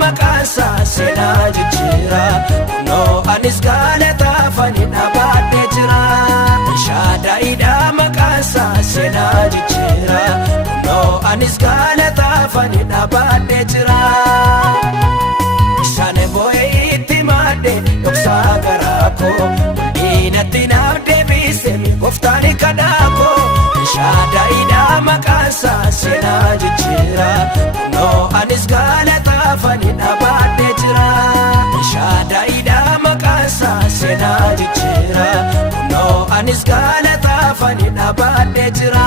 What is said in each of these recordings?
maqaansa seenaa jijjiira kunoo anis galataafani dhaabadhee jira. Shaadaayiidha maqaansa seenaa jijjiira kunoo anis galataafani dhaabadhee jira. Isaanii boo'ee itti maadde dhoksaa garaa koo diinatti naaf deebise gooftaan kadhaa koo. Shaadaayiidha maqaansa seenaa jijjiira kunoo anis galataafani dhaabadhee jira. Shaadaayiidha maqaansa seenaa jijjiira kunoo anis galataafani dhaabadhee jira.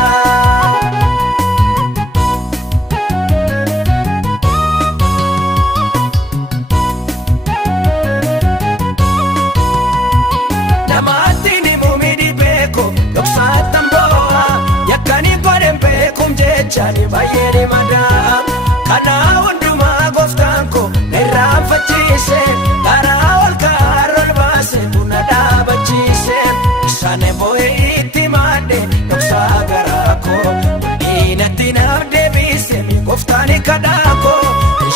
Chani baay'ee madaa kana hundumaa gooftaan koo irraanfachiise karaa ol kaarol baase buna dhaabachiise. Isaanii boo'ee itti maadde dhoksaa garaa koo diinatti naaf deebise gooftaan kadhaa koo.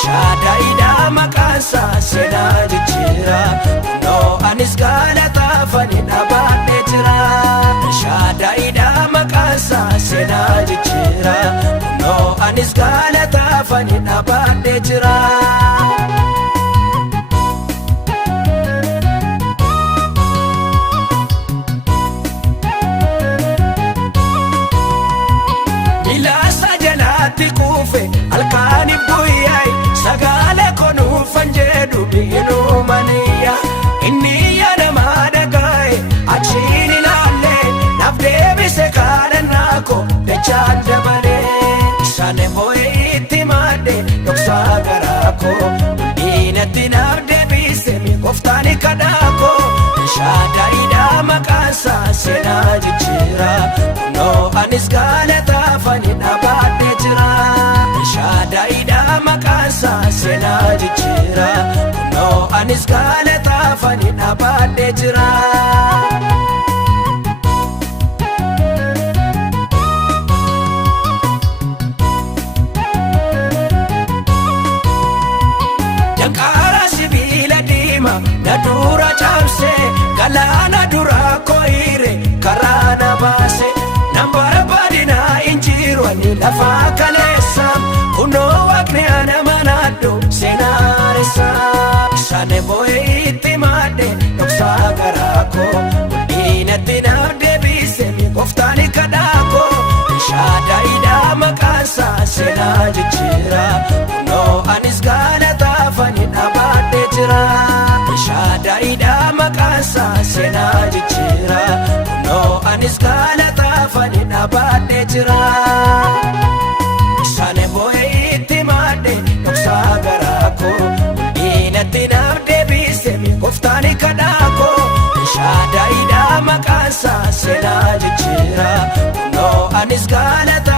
Shaadaayiidha maqaansa seenaa jijjiira kunoo anis galataafani dhaabadhee jira. Shaadaayiidha maqaansa seenaa jijjiira kunoo anis galataafani dhaabadhee jira. Milaasa jalaatti kuufe halkaaniif guyyaay sagalee konuufan jedhu biinuu maniyya. Inni yaadamaa dhaga'e achiin ilaalle naaf deebise kadhannaa koo dachaan dabalee. Isaanii boo'ee itti maadde dhoksaa garaa koo diinatti naaf deebise gooftaan kadhaa koo. Shaadaayiidha maqaansa seenaa jijjiira kunoo anis galataafani dhaabadhee jira. Shaadaayiidha maqaansa seenaa jijjiira kunoo anis galataafani dhaabadhee jira. Danqaara sibiila diimaa na dura caamse galaana dura koo'ire karaa na baase. Nan barbaadina injiru ani lafa kaleessa kunoo waaqni ana manaadhu seenaaressa. Isaanii boo'ee itti maadde dhoksaa garaa koo diinatti naaf deebise gooftaan kadhaa koo. Shaadaayiidha maqaansa seenaa jijjiira kunoo anis galataafani dhaabadhee jira. Shaadaayiidha maqaansa seenaa jijjiira kunoo anis galataafani dhaabadhee jira. Isaanii boo'ee itti maadde dhoksaa garaa koo diinatti naaf deebise gooftaan kadhaa koo. Shaadaayiidha maqaansa seenaa jijjiira kunoo anis galataafani